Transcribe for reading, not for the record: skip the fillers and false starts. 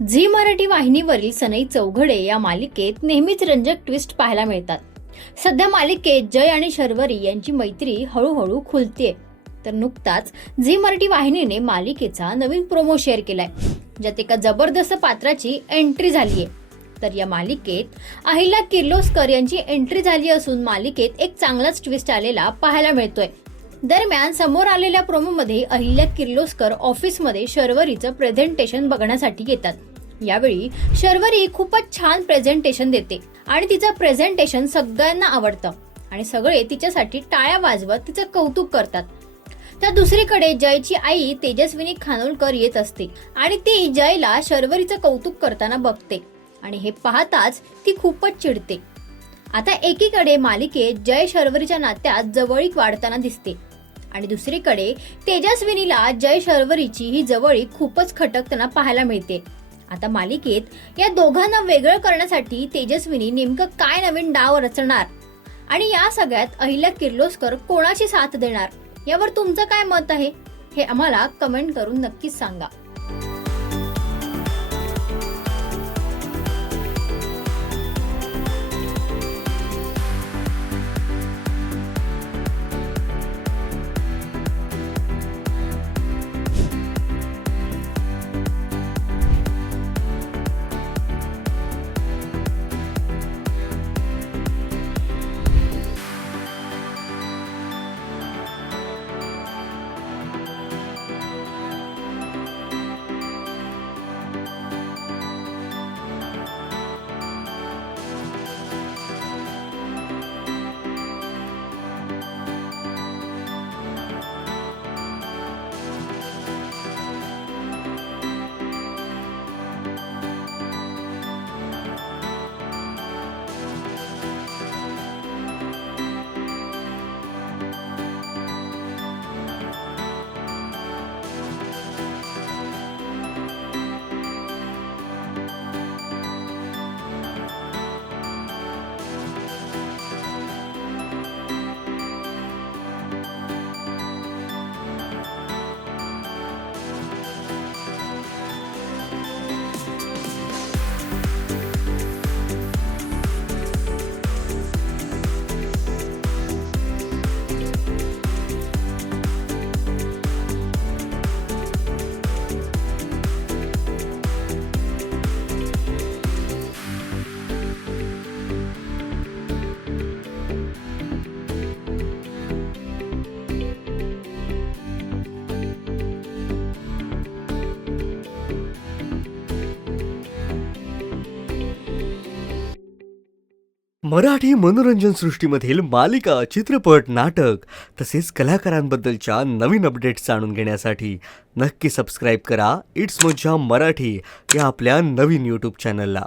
Zee Marathi वाहिनीवरील सनई चौघडे या मालिकेत नेहमीच रंजक ट्विस्ट पाहायला मिळतात. सध्या मालिकेत जय आणि शर्वरी यांची मैत्री हळूहळू खुलतेय. तर नुकताच झी मराठी वाहिनीने मालिकेचा नवीन प्रोमो शेअर केलाय, ज्यात एका जबरदस्त पात्राची एंट्री झालीय. तर या मालिकेत अहिल्या किर्लोस्कर यांची एंट्री झाली असून मालिकेत एक चांगलाच ट्विस्ट आलेला पाहायला मिळतोय. दरम्यान समोर आलेल्या प्रोमोमध्ये अहिल्या किर्लोस्कर ऑफिसमध्ये शर्वरीचं प्रेझेंटेशन बघण्यासाठी येतात. यावेळी शर्वरी खूपच छान प्रेझेंटेशन देते आणि तिचं प्रेझेंटेशन सगळ्यांना आवडतं आणि सगळे तिच्यासाठी टाळ्या वाजवत तिचं कौतुक करतात. तर दुसरीकडे जयची आई तेजस्विनी खानोलकर येत असते आणि ती जयला शर्वरीचं कौतुक करताना बघते आणि हे पाहताच ती खूपच चिडते. आता एकीकडे मालिकेत जय शर्वरीच्या नात्यात जवळीक वाढताना दिसते आणि दुसरीकडे तेजस्विनीला जय शर्वरीची ही जवळीक खूपच खटकताना पाहायला मिळते. आता मालिकेत या दोघांना वेगळं करण्यासाठी तेजस्विनी नेमकं काय नवीन डाव रचणार आणि या सगळ्यात अहिल्या किर्लोस्कर कोणाची साथ देणार, यावर तुमचं काय मत आहे हे आम्हाला कमेंट करून नक्कीच सांगा. मराठी मनोरंजन सृष्टीमधील मालिका, चित्रपट, नाटक तसेच कलाकारांबद्दलच्या नवीन अपडेट्स जाणून घेण्यासाठी नक्की सबस्क्राईब करा इट्स मज्जा मराठी या आपल्या नवीन यूट्यूब चॅनलला.